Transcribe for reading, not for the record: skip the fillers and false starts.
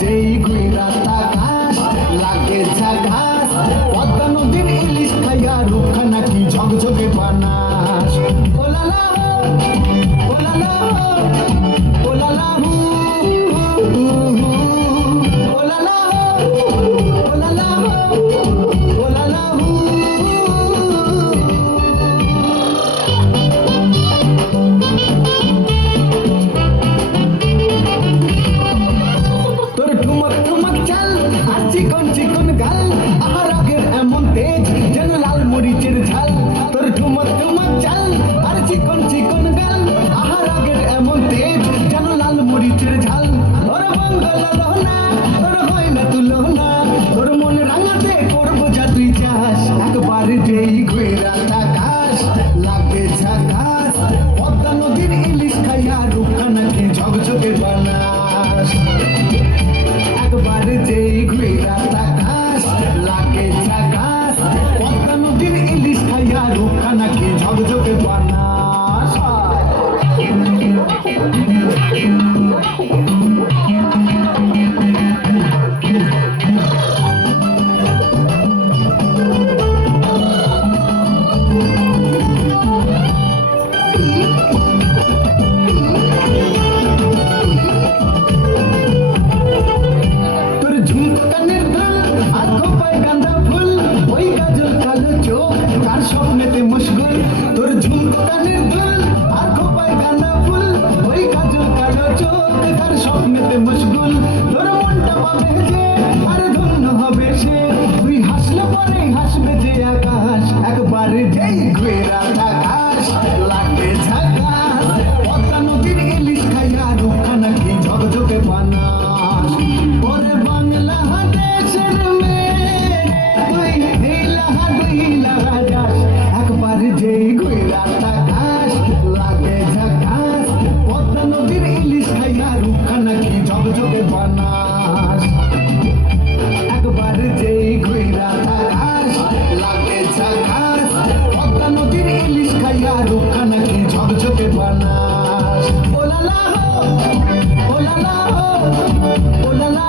যেই ঘুইরা তাকাস লাগে ঝাকাস পদ্মা নদীর ইলিশ খাইয়া রুখা নাকি ঝকঝকে বানাস oh la la oh la la oh la la oh la la oh la la oh la la তোর ঠুমক ঠুমক চাল আর চিকন চিকন গাল আমার আগের এমন তেজ যেন লাল মরিচের ঝাল তোর ঠুমক ঠুমক চাল আর চিকন চিকন গাল আমার আগের এমন তেজ যেন লাল মরিচের ঝাল তোর বাংলা রহনা তোর হয় না তুলনা তোর মন রাঙাতে করবো যা তুই চাস একবার যেই ঘুরা তাকাস লাগে ঝাকাস পদ্মা নদীর ইলিশ খাইয়া রুখা নাকি ঝকঝকে বানাস একবার যেই ঘুরা তাকাস লাগে ঝাকাস পদ্মা নদীর ইলিশ খাইয়া রুখা নাকি ঝকঝকে বানাস তোর ঝুমকো কানের দুল আর খোপায় গাঁদা ফুল ওই কাজল কালো চোখ কার স্বপ্নেতে মশগুল তোর ঝুমকো কানের দুল আর খোপায় গাঁদা ফুল ওই কাজল কালো চোখ কার স্বপ্নেতে মশগুল তোর মনটা পাবে যে আর ধন্য হবে সে তুই হাসলে পরে হাসবে যে আকাশ একবার যেই ঘুরা তাকাস লাগে ঝাকাস পদ্মা নদীর ইলিশ খাইয়া রুখা নাকি ঝকঝকে বানাস ওরে বাংলা দেশের মেয়ে তুই হিলা যাস একবার যেই ঘুরা তাকাস লাগে ঝাকাস পদ্মা নদীর ইলিশ খাইয়া রুখা নাকি ঝকঝকে বানাস একবার যেই ঘুরা তাকাস লাগে ঝাকাস পদ্মা নদীর ইলিশ খাইয়া রুখা নাকি ঝকঝকে বানাস ওলালা ওলালা ওলালা